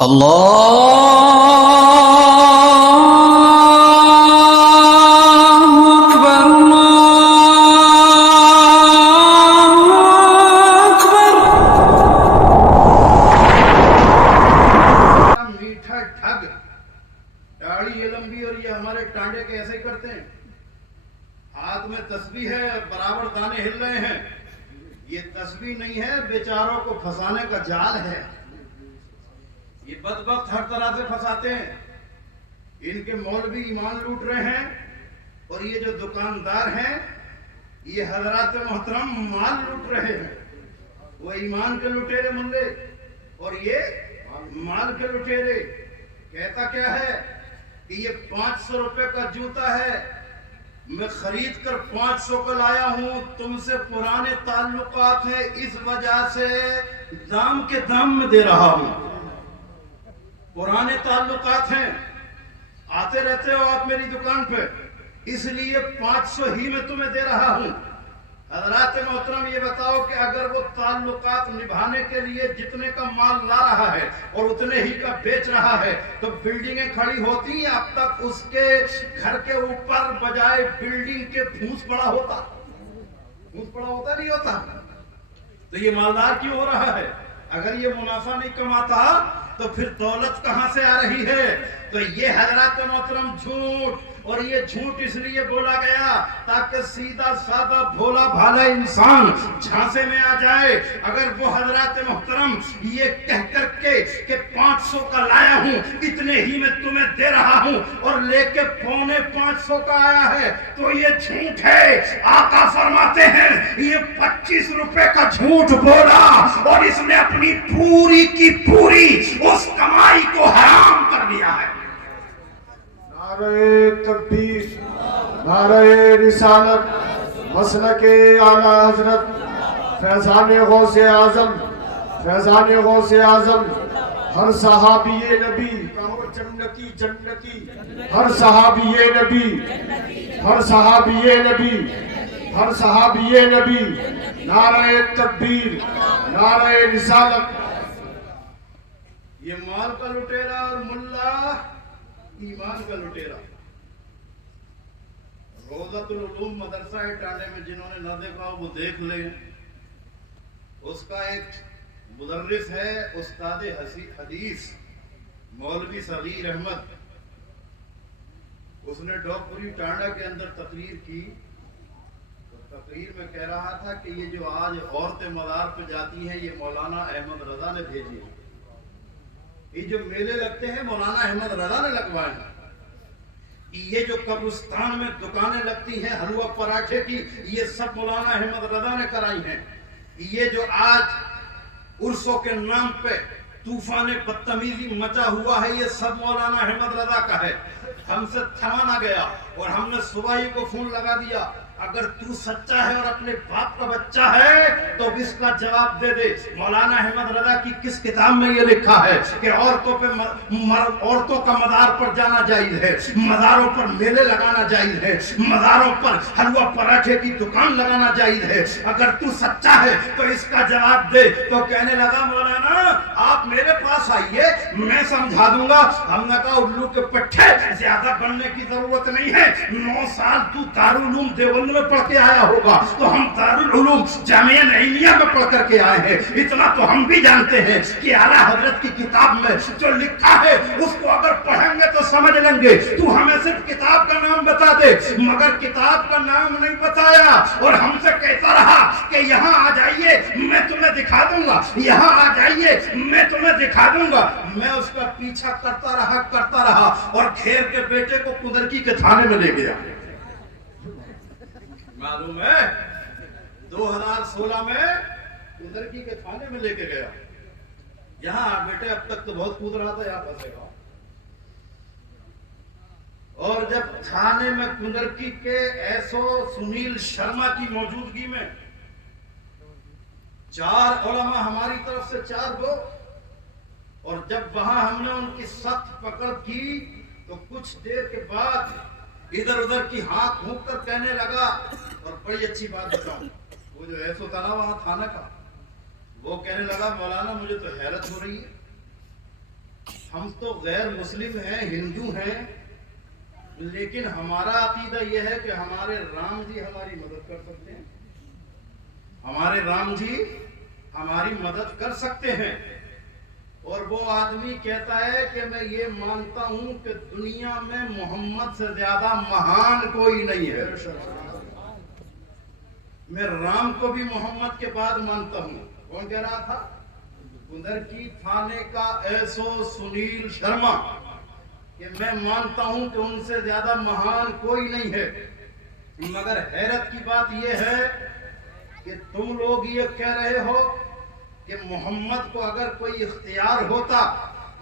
मीठा ठग दाढ़ी ये लंबी और ये हमारे टांडे के ऐसे ही करते हैं। हाथ में तस्बीह है, बराबर दाने हिल रहे हैं। ये तस्बीह नहीं है, बेचारों को फंसाने का जाल है। ये बदबख्त हर तरह से फंसाते हैं। इनके मौलवी ईमान लूट रहे हैं और ये जो दुकानदार हैं ये हजरात मोहतरम माल लूट रहे हैं। वो ईमान के लुटेरे मुल्ले और ये माल के लुटेरे। कहता क्या है कि ये 500 रुपए का जूता है, मैं खरीद कर 500 का लाया हूं, तुमसे पुराने ताल्लुकात है, इस वजह से दाम के दाम में दे रहा हूं। पुराने ताल्लुकात हैं, आते रहते हो आप मेरी दुकान पे, इसलिए 500 ही में तुम्हें दे रहा हूं। हज़रात मोहतरम ये बताओ कि अगर वो ताल्लुकात निभाने के लिए जितने का माल ला रहा है और उतने ही का बेच रहा है तो बिल्डिंगें खड़ी होती हैं, अब तक उसके घर के ऊपर बजाय बिल्डिंग के फूस पड़ा होता। फूस पड़ा होता नहीं होता? तो ये मालदार क्यों हो रहा है? अगर ये मुनाफा नहीं कमाता तो फिर दौलत कहां से आ रही है? तो ये हज़रात मोहतरम झूठ, और ये झूठ इसलिए बोला गया ताकि सीधा साधा भोला भाला इंसान झांसे में आ जाए। अगर वो हजरात मोहतरम ये कह करके कि 500 का लाया हूं, इतने ही में तुम्हें दे रहा हूं, और लेके 450 का आया है, तो ये झूठ है। आका फरमाते हैं ये 25 रुपए का झूठ बोला और इसने अपनी पूरी की पूरी उस कमाई को हराम कर दिया है। नारे तकबीर, नारे रिसालत, मसलके आला हजरत फैज़ान गौसे आज़म, फैज़ान गौसे आज़म, हर सहाबी नबी कहो जन्नती जन्नती, हर सहाबी नबी, हर सहाबी नबी, हर सहाबी नबी, नारे तकबीर, नारे रिसालत। ये माल का लुटेरा और मुल्ला ईमान का लुटेरा। रोज़तुल उलूम मदरसा टांडे में जिन्होंने न देखा वो देख ले। उसका एक मुदर्रिस है उस्ताद हदीस मौलवी सगीर अहमद, उसने डॉक्टरी टांडा के अंदर तकरीर की। तो तकरीर में कह रहा था कि ये जो आज औरतें मज़ार पे जाती हैं ये मौलाना अहमद रजा ने भेजी है। ये जो मेले लगते हैं मौलाना अहमद रजा ने लगवाए हैं। ये जो कब्रिस्तान में दुकानें लगती हैं हलवा पराठे की, ये सब मौलाना अहमद रजा ने कराई हैं। ये जो आज उर्सों के नाम पे तूफान बदतमीजी मचा हुआ है ये सब मौलाना अहमद रजा का है। हमसे थमा ना गया और हमने सुबह ही को फोन लगा दिया, अगर तू सच्चा है और अपने बाप का बच्चा है तो इसका जवाब दे दे। मौलाना अहमद रजा की किस किताब में ये लिखा है कि औरतों का मज़ार पर जाना जायज है, मज़ारों पर मेले लगाना जायज है, मज़ारों पर हलवा पराठे की दुकान लगाना जायज है? अगर तू सच्चा है तो इसका जवाब दे। तो कहने लगा मौलाना आप मेरे पास आइए, मैं समझा दूंगा। हमने कहा उल्लू के पट्टे, ज्यादा बनने की जरूरत नहीं है। 9 साल तू दारुल उलूम देवबंद में पढ़ के आया होगा, तो हम दारुल उलूम जामिया नईमिया में पढ़ करके आए हैं। इतना तो हम भी जानते हैं कि आला हजरत की किताब में जो लिखा है उसको अगर पढ़ेंगे तो समझ लेंगे। तू हमें सिर्फ किताब का नाम बता दे, मगर किताब का नाम नहीं बताया और हमसे कहता रहा कि यहाँ आ जाइए मैं तुम्हें दिखा दूंगा, यहाँ आ जाइए मैं तुम्हें दिखा दूंगा। मैं उसका पीछा करता रहा और खेर के बेटे को कुदरकी के थाने में ले गया। मालूम है 2016 में कुदरकी के थाने में लेके गया। यहाँ बेटे अब तक तो बहुत कूद रहा था, यहाँ फंसेगा। और जब थाने में कुदरकी के एसओ सुनील शर्मा की मौजूदगी में 4 उलमा हमारी तरफ से 4 लोग, और जब वहां हमने उनकी सख्त पकड़ की तो कुछ देर के बाद इधर उधर की हाथ घूम कर कहने लगा, और बड़ी अच्छी बात बताऊं, वो जो एसओ था ना वहां थाना का, वो कहने लगा मौलाना मुझे तो हैरत हो रही है ہم تو غیر مسلم ہیں، ہندو ہیں، لیکن ہمارا عقیدہ یہ ہے کہ ہمارے رام جی ہماری مدد کر سکتے ہیں، ہمارے رام جی ہماری مدد کر سکتے ہیں۔ اور وہ آدمی کہتا ہے کہ میں یہ مانتا ہوں کہ دنیا میں محمد سے زیادہ مہان کوئی نہیں ہے، میں رام کو بھی محمد کے بعد مانتا ہوں۔ کون کہہ رہا تھا؟ کندرکی تھانے کا ایسو سنیل شرما، کہ میں مانتا ہوں کہ ان سے زیادہ مہان کوئی نہیں ہے۔ مگر حیرت کی بات یہ ہے کہ تم لوگ یہ کہہ رہے ہو کہ محمد کو اگر کوئی اختیار ہوتا،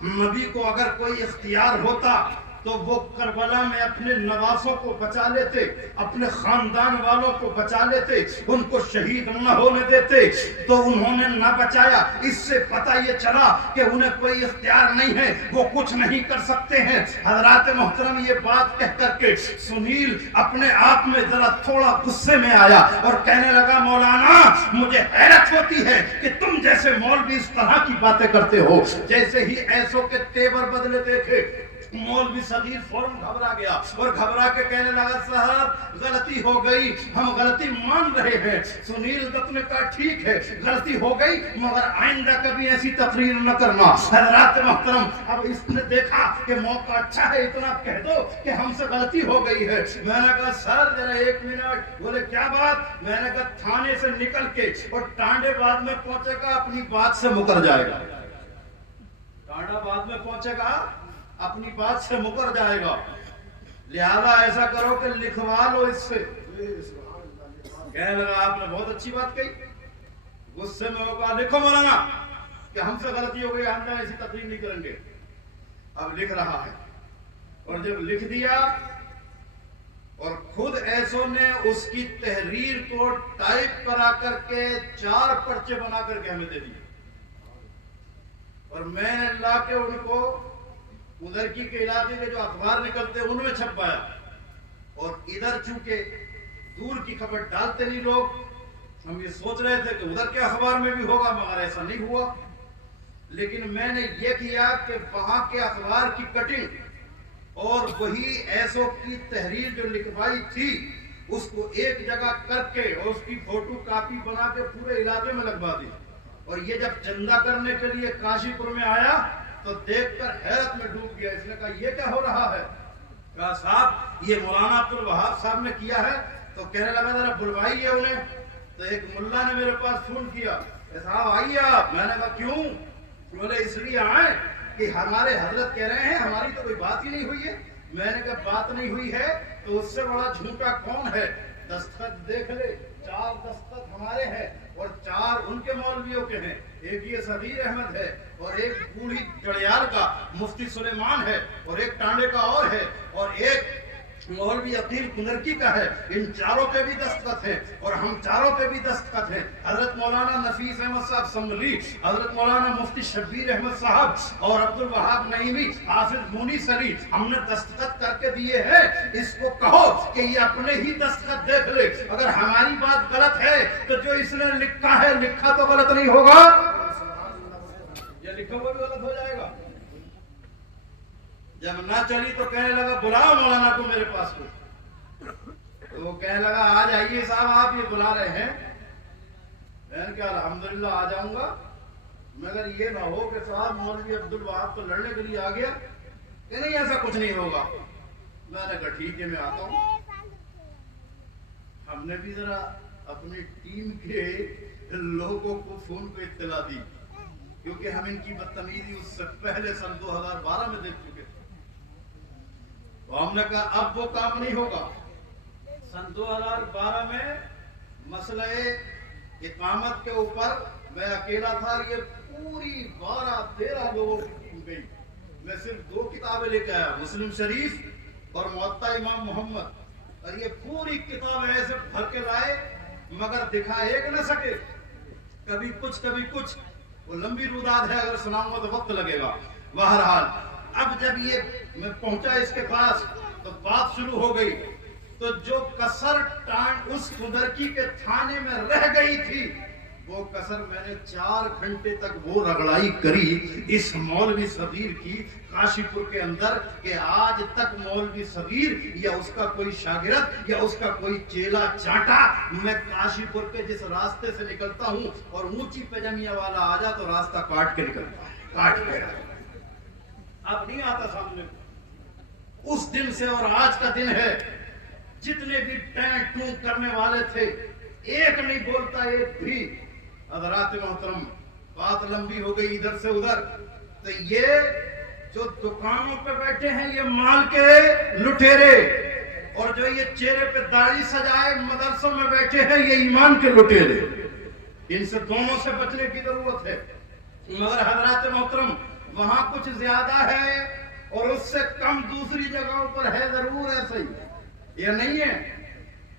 نبی کو اگر کوئی اختیار ہوتا تو وہ کربلا میں اپنے نواسوں کو بچا لیتے، اپنے خاندان والوں کو بچا لیتے، ان کو شہید نہ ہونے دیتے، تو انہوں نے نہ بچایا۔ اس سے پتہ یہ چلا کہ انہیں کوئی اختیار نہیں ہے، وہ کچھ نہیں کر سکتے ہیں۔ حضرات محترم، یہ بات کہہ کر کے سنیل اپنے آپ میں ذرا تھوڑا غصے میں آیا اور کہنے لگا، مولانا مجھے حیرت ہوتی ہے کہ تم جیسے مولوی اس طرح کی باتیں کرتے ہو۔ جیسے ہی ایسو کے تیور بدلے دیکھے، مولوی صغیر فوراً گھبرا گیا اور گھبرا کے کہنے لگا، صاحب غلطی ہو گئی، ہم غلطی مان رہے ہیں۔ سنیل دت نے کہا، ٹھیک ہے غلطی ہو گئی، مگر آئندہ کبھی ایسی تقریر نہ کرنا۔ حضرات محترم، اب اس نے دیکھا کہ موقع اچھا ہے، اتنا کہہ دو کہ ہم سے غلطی ہو گئی ہے۔ میں نے کہا، سر ذرا ایک منٹ۔ بولے کیا بات؟ میں نے کہا، تھانے سے نکل کے اور ٹانڈے بعد میں پہنچے گا، اپنی بات سے مکر جائے گا۔ ٹانڈا بعد میں پہنچے گا، اپنی بات سے مکر جائے گا، لہذا ایسا کرو کہ لکھوا لو اس سے۔ کہنے لگا، آپ نے بہت اچھی بات کہی۔ غصے میں ہوگا، لکھو مولانا کہ ہم سے غلطی ہو گئی، ہم نے ایسی تقریر نہیں کریں گے۔ اب لکھ رہا ہے، اور جب لکھ دیا اور خود ایسو نے اس کی تحریر کو ٹائپ کرا کر کے 4 پرچے بنا کر کے ہمیں دے دیے، اور میں نے لا کے ان کو ادھر کے علاقے کے جو اخبار نکلتے ان میں چھپایا۔ اور ادھر چونکہ دور کی خبر ڈالتے نہیں لوگ، ہم یہ سوچ رہے تھے کہ ادھر کے اخبار میں بھی ہوگا، مگر ایسا نہیں ہوا۔ لیکن میں نے یہ کیا کہ وہاں کے اخبار کی کٹنگ اور وہی ایسو کی تحریر جو لکھوائی تھی اس کو ایک جگہ کر کے اور اس کی فوٹو کاپی بنا کے پورے علاقے میں لگوا دی۔ اور یہ جب چندہ کرنے کے لیے کاشی پور میں آیا تو دیکھ کر حیرت میں ڈوب گیا۔ اس نے کہا، یہ کیا ہو رہا ہے؟ کہا، صاحب یہ مولانا عبد الوہاب صاحب نے کیا ہے۔ تو کہنے لگا، ذرا بلوائیے انہیں۔ تو ایک ملا نے میرے پاس فون کیا، صاحب آئیے آپ۔ میں نے کہا، کیوں؟ بولے اس لیے آئے کہ ہمارے حضرت کہہ رہے ہیں ہماری تو کوئی بات ہی نہیں ہوئی ہے۔ میں نے کہا، بات نہیں ہوئی ہے تو اس سے بڑا جھوٹا کون ہے؟ دستخط دیکھ لے، 4 دستخط ہمارے ہیں اور 4 ان کے مولویوں کے ہیں۔ ایک یہ صغیر احمد ہے اور ایک بوڑھی جڑیال کا مفتی سلیمان ہے اور ایک ٹانڈے کا اور ہے اور ایک مولوی عقیل کنرکی کا ہے۔ ان 4 پہ بھی دستخط ہیں اور ہم 4 پہ بھی دستخط ہیں۔ حضرت مولانا نفیس احمد صاحب سنبھلی، حضرت مولانا مفتی شبیر احمد صاحب اور عبد الوہاب نعیمی، حافظ مونس علی، ہم نے دستخط کر کے دیے ہیں۔ اس کو کہو کہ یہ اپنے ہی دستخط دیکھ لے، اگر ہماری بات غلط ہے تو جو اس نے لکھا ہے لکھا تو غلط نہیں ہوگا، یہ لکھا ہوا بھی غلط ہو جائے گا۔ جب نہ چلی تو کہنے لگا، بلاؤ مولانا کو میرے پاس کو۔ تو وہ کہنے لگا، آ جائیے صاحب، آپ یہ بلا رہے ہیں۔ میں نے کہا، الحمدللہ آ جاؤں گا، مگر یہ نہ ہو کہ صاحب مولوی عبد الوہاب تو لڑنے کے لیے آ گیا کہ نہیں، ایسا کچھ نہیں ہوگا۔ میں نے کہا، ٹھیک ہے میں آتا ہوں۔ ہم نے بھی ذرا اپنی ٹیم کے لوگوں کو فون پہ اطلاع دی، کیونکہ ہم ان کی بدتمیزی اس سے پہلے سن 2012 میں دیکھ چکے تھے۔ تو ہم نے کہا، اب وہ کام نہیں ہوگا۔ سن 2012 میں مسئلہ اقامت کے اوپر میں اکیلا تھا، یہ پوری 12-13 لوگوں کی ٹیم گئی۔ میں صرف 2 کتابیں لے کے آیا، مسلم شریف اور موطا امام محمد، اور یہ پوری کتابیں ایسے بھر کے لائے، مگر دکھا ایک نہ سکے، کبھی کچھ کبھی کچھ۔ وہ لمبی روداد ہے، اگر سناؤں گا تو وقت لگے گا۔ بہرحال اب جب یہ میں پہنچا اس کے پاس تو بات شروع ہو گئی۔ تو جو کسر ٹانڈ اس خدرکی کے تھانے میں رہ گئی تھی وہ कसर मैंने 4 घंटे तक वो रगड़ाई करी इस मौलवी सगीर की काशीपुर के अंदर कि आज तक मौलवी सगीर या उसका कोई शागिर्द या उसका कोई चेला चाटा मैं काशीपुर के जिस रास्ते से निकलता हूँ और ऊंची पैजामिया वाला आ जा तो रास्ता काट के निकलता है, काट के। अब नहीं आता सामने। उस दिन से और आज का दिन है, जितने भी टैं टूं करने वाले थे एक नहीं बोलता, एक भी। हज़रात मोहतरम, बात लंबी हो गई इधर से उधर। तो ये जो दुकानों पे बैठे हैं ये माल के लुटेरे, और जो ये चेहरे पे दाढ़ी सजाए मदरसों में बैठे हैं ये ईमान के लुटेरे। इनसे दोनों से बचने की जरूरत है। मगर हज़रात मोहतरम, वहां कुछ ज्यादा है और उससे कम दूसरी जगहों पर है, जरूर ऐसा ही। ये नहीं है